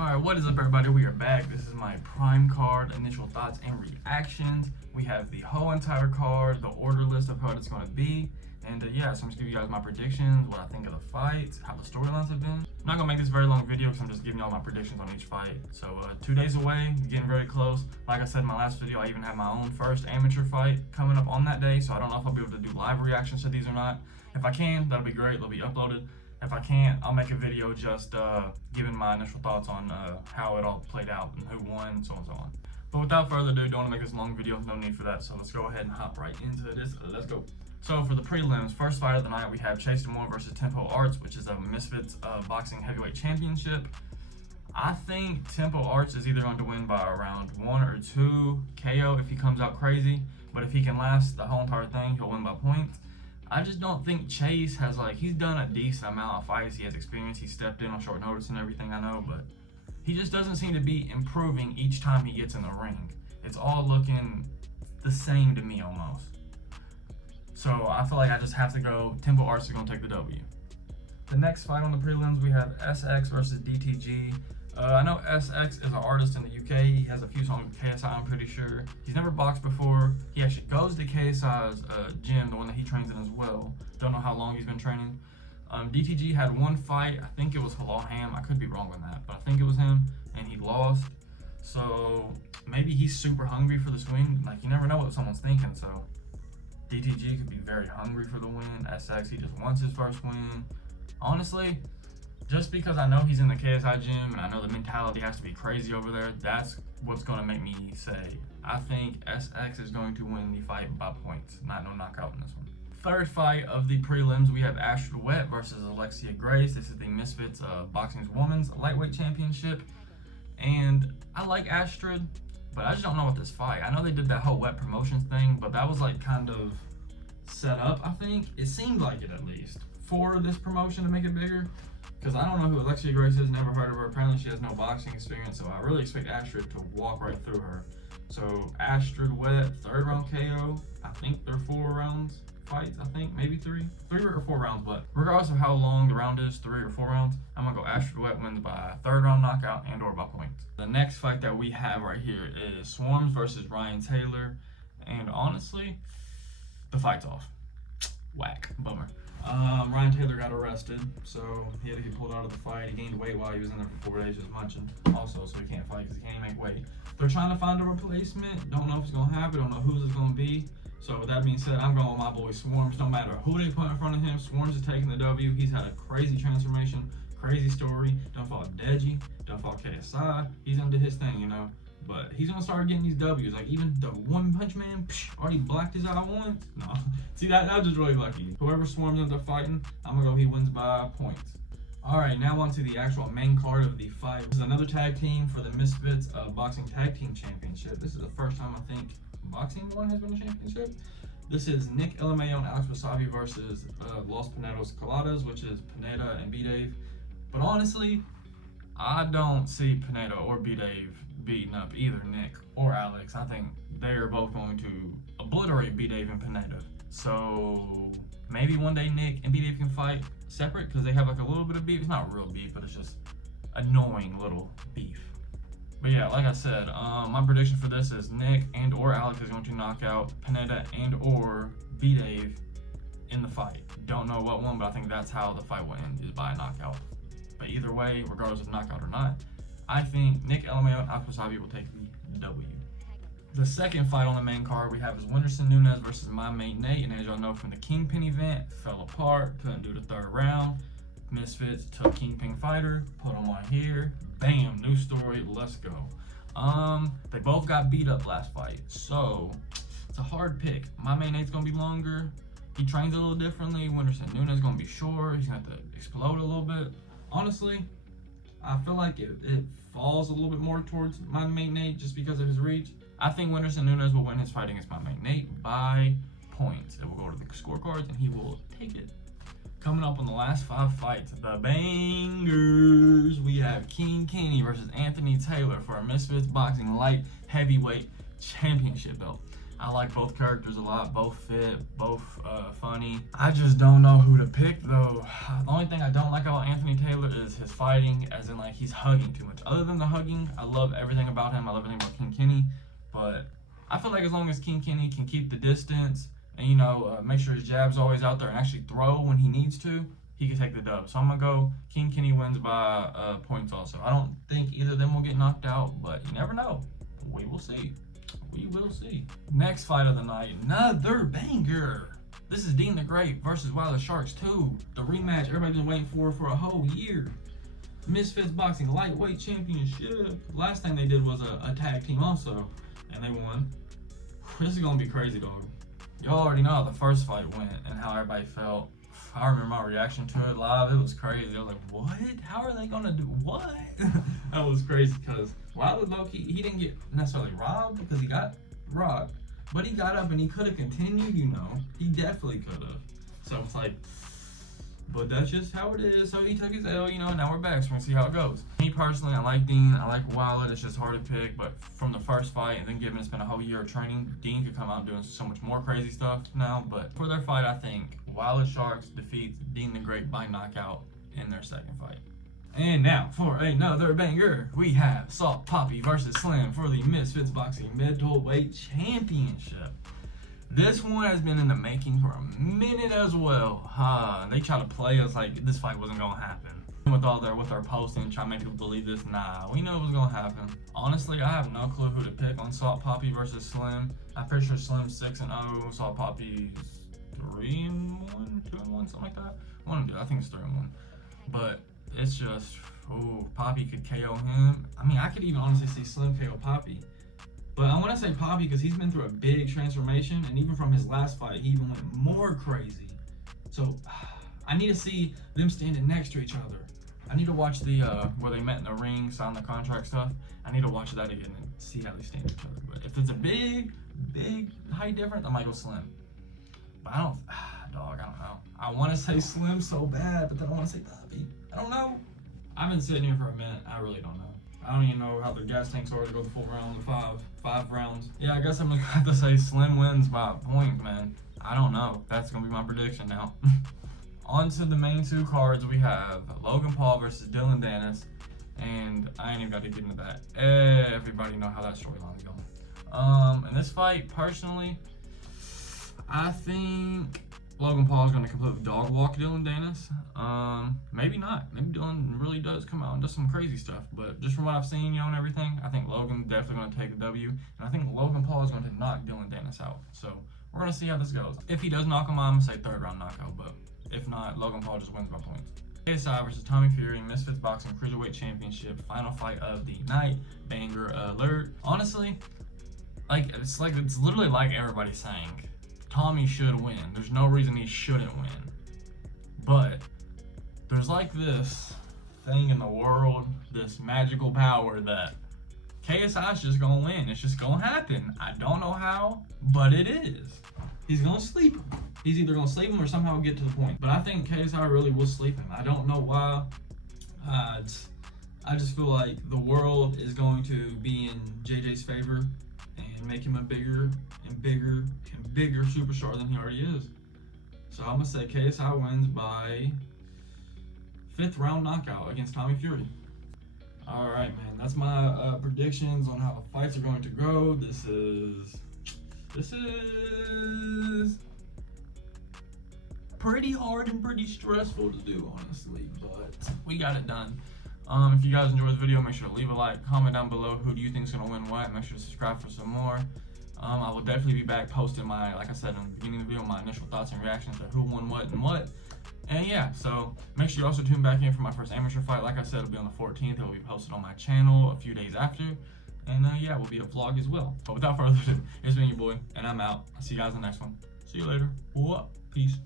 Alright, what is up everybody? We are back. This is my prime card, initial thoughts and reactions. We have the whole entire card, the order list of how it's going to be. And yeah, so I'm just giving you guys my predictions, what I think of the fights, how the storylines have been. I'm not going to make this a very long video because I'm just giving y'all my predictions on each fight. So 2 days away, getting very close. Like I said in my last video, I even have my own first amateur fight coming up on that day. So I don't know if I'll be able to do live reactions to these or not. If I can, that'll be great. They'll be uploaded. If I can't, I'll make a video just giving my initial thoughts on how it all played out and who won, so on and so on. But without further ado, don't want to make this a long video, no need for that. So let's go ahead and hop right into this. Let's go. So for the prelims, first fight of the night, we have Chase Dumois versus Tempo Arts, which is a Misfits Boxing Heavyweight Championship. I think Tempo Arts is either going to win by around 1 or 2 KO if he comes out crazy. But if he can last the whole entire thing, he'll win by points. I just don't think Chase has, he's done a decent amount of fights. He has experience. He stepped in on short notice and everything, I know, but he just doesn't seem to be improving each time he gets in the ring. It's all looking the same to me almost. So I feel like I just have to go Tempo Arts is going to take the W. The next fight on the prelims, we have SX versus DTG. I know SX is an artist in the UK. He has a few songs with KSI, I'm pretty sure. He's never boxed before. He actually goes to KSI's gym, the one that he trains in as well. Don't know how long he's been training. DTG had one fight. I think it was Halal Ham. I could be wrong on that, but I think it was him, and he lost. So maybe he's super hungry for the swing. You never know what someone's thinking, so DTG could be very hungry for the win. SX, he just wants his first win. Honestly, just because I know he's in the KSI gym and I know the mentality has to be crazy over there, that's what's going to make me say, I think SX is going to win the fight by points. No knockout in this one. Third fight of the prelims, we have Astrid Wet versus Alexia Grace. This is the Misfits Boxing's Women's Lightweight Championship. And I like Astrid, but I just don't know what this fight. I know they did that whole Wet Promotions thing, but that was kind of set up, I think. It seemed like it, at least, for this promotion to make it bigger. Because I don't know who Alexia Grace is, never heard of her. Apparently she has no boxing experience, so I really expect Astrid to walk right through her. So Astrid Wet, 3rd round KO. I think they're 4 rounds fights, I think, maybe 3 or 4 rounds, but regardless of how long the round is, 3 or 4 rounds, I'm gonna go Astrid Wet wins by 3rd round knockout and or by points. The next fight that we have right here is Swarms versus Ryan Taylor, and honestly, the fight's off. Whack, bummer. Ryan Taylor got arrested, so he had to get pulled out of the fight. He gained weight while he was in there for 4 days just munching also, so he can't fight because he can't make weight. They're trying to find a replacement. Don't know if it's gonna happen, don't know who's it's gonna be. So with that being said, I'm going with my boy Swarms. No matter who they put in front of him, Swarms is taking the W. He's had a crazy transformation, crazy story. Done fought Deji, done fought KSI. He's gonna do his thing, you know. But he's gonna start getting these W's. Even the One Punch Man already blacked his eye once. No, see that was just really lucky. Whoever Swarms ends up fighting, I'm gonna go he wins by points. All right, now on to the actual main card of the fight. This is another tag team for the Misfits Boxing Tag Team Championship. This is the first time I think boxing one has been a championship. This is Nick LMAO and Alex Wasabi versus Los Pinedos Coladas, which is Pineda and B-Dave. But honestly, I don't see Pineda or B-Dave beating up either Nick or Alex. I think they are both going to obliterate B-Dave and Pineda. So maybe one day Nick and B-Dave can fight separate because they have a little bit of beef. It's not real beef, but it's just annoying little beef. But yeah, like I said, my prediction for this is Nick and or Alex is going to knock out Pineda and or B-Dave in the fight. Don't know what one, but I think that's how the fight will end, is by a knockout. But either way, regardless of knockout or not, I think Nick LMAO and Alex Wasabi will take the W. The second fight on the main card we have is Whindersson Nunes versus my mate Nate. And as y'all know from the Kingpin event, fell apart, couldn't do the 3rd round. Misfits took Kingpin fighter, put him on here, bam, new story, let's go. They both got beat up last fight, so it's a hard pick. My main Nate's gonna be longer. He trains a little differently. Whindersson Nunes is gonna be short. He's gonna have to explode a little bit. Honestly, I feel like it falls a little bit more towards my main Nate just because of his reach. I think Whindersson Nunes will win his fight against my main Nate by points. It will go to the scorecards and he will take it. Coming up on the last 5 fights, the bangers, we have King Kenny versus Anthony Taylor for a Misfits Boxing Light Heavyweight Championship belt. I like both characters a lot, both fit, both funny. I just don't know who to pick though. The only thing I don't like about Anthony Taylor is his fighting, as in like he's hugging too much. Other than the hugging, I love everything about him. I love everything about King Kenny, but I feel like as long as King Kenny can keep the distance and, you know, make sure his jab's always out there and actually throw when he needs to, he can take the dub. So I'm gonna go King Kenny wins by points also. I don't think either of them will get knocked out, but you never know. We will see. We will see. Next fight of the night, another banger. This is Dean the Great versus Wilder Sharks 2. The rematch everybody's been waiting for a whole year. Misfits Boxing Lightweight Championship. Last thing they did was a tag team also, and they won. This is gonna be crazy, dog. Y'all already know how the first fight went and how everybody felt. I remember my reaction to it live. It was crazy. I was like, what? How are they gonna do what? That was crazy because Wilder low-key, he didn't get necessarily robbed because he got robbed, but he got up and he could have continued, you know. He definitely could have. So it's like, but that's just how it is. So he took his L, you know, and now we're back. So we're gonna see how it goes. Me personally, I like Dean. I like Wilder. It's just hard to pick, but from the first fight and then given it's been a whole year of training, Dean could come out doing so much more crazy stuff now. But for their fight, I think Wilder Sharks defeats Dean the Great by knockout in their second fight. And now for another banger, we have Salt Papi versus Slim for the Misfits Boxing Middleweight Championship. This one has been in the making for a minute as well. They try to play us like this fight wasn't gonna happen. With their posting, trying to make people believe this. Nah, we knew it was gonna happen. Honestly, I have no clue who to pick on Salt Papi versus Slim. I'm pretty sure Slim's 6-0, Salt Papi's 3-1, 2-1, something like that. I think it's 3-1. But it's just, Papi could KO him. I mean, I could even honestly see Slim KO Papi. But I want to say Papi because he's been through a big transformation, and even from his last fight, he even went more crazy. So I need to see them standing next to each other. I need to watch the where they met in the ring, signed the contract stuff. I need to watch that again and see how they stand each other. But if it's a big height difference, I might go Slim. But I don't know. I want to say Slim so bad, but then I want to say Papi. I don't know. I've been sitting here for a minute. I really don't know. I don't even know how the gas tanks are to go the full round, the five rounds. Yeah, I guess I'm gonna have to say Slim wins by a point, man. I don't know. That's gonna be my prediction now. On to the main two cards, we have Logan Paul versus Dillon Danis, and I ain't even got to get into that. Everybody know how that storyline is going. In this fight, personally, I think Logan Paul is going to completely dog walk Dillon Danis. Maybe not. Maybe Dillon really does come out and does some crazy stuff. But just from what I've seen, you know, and everything, I think Logan definitely going to take the W. And I think Logan Paul is going to knock Dillon Danis out. So we're going to see how this goes. If he does knock him out, I'm going to say third round knockout. But if not, Logan Paul just wins by points. KSI versus Tommy Fury, Misfits Boxing Cruiserweight Championship, final fight of the night. Banger alert. Honestly, it's literally like everybody's saying, Tommy should win. There's no reason he shouldn't win. But there's like this thing in the world, this magical power that KSI's just gonna win. It's just gonna happen. I don't know how, but it is. He's gonna sleep him. He's either gonna sleep him or somehow get to the point. But I think KSI really will sleep him. I don't know why. I just feel like the world is going to be in JJ's favor and make him a bigger superstar than he already is. So I'm gonna say KSI wins by 5th round knockout against Tommy Fury. All right, man, that's my predictions on how the fights are going to go. This is pretty hard and pretty stressful to do, honestly, but we got it done. If you guys enjoyed the video, make sure to leave a like, comment down below who do you think is going to win what. Make sure to subscribe for some more. I will definitely be back posting my, like I said in the beginning of the video, my initial thoughts and reactions to who won what and what. And yeah, so make sure you also tune back in for my first amateur fight. Like I said, it'll be on the 14th. It will be posted on my channel a few days after. And yeah, it will be a vlog as well. But without further ado, it's been your boy, and I'm out. I'll see you guys in the next one. See you later. Peace.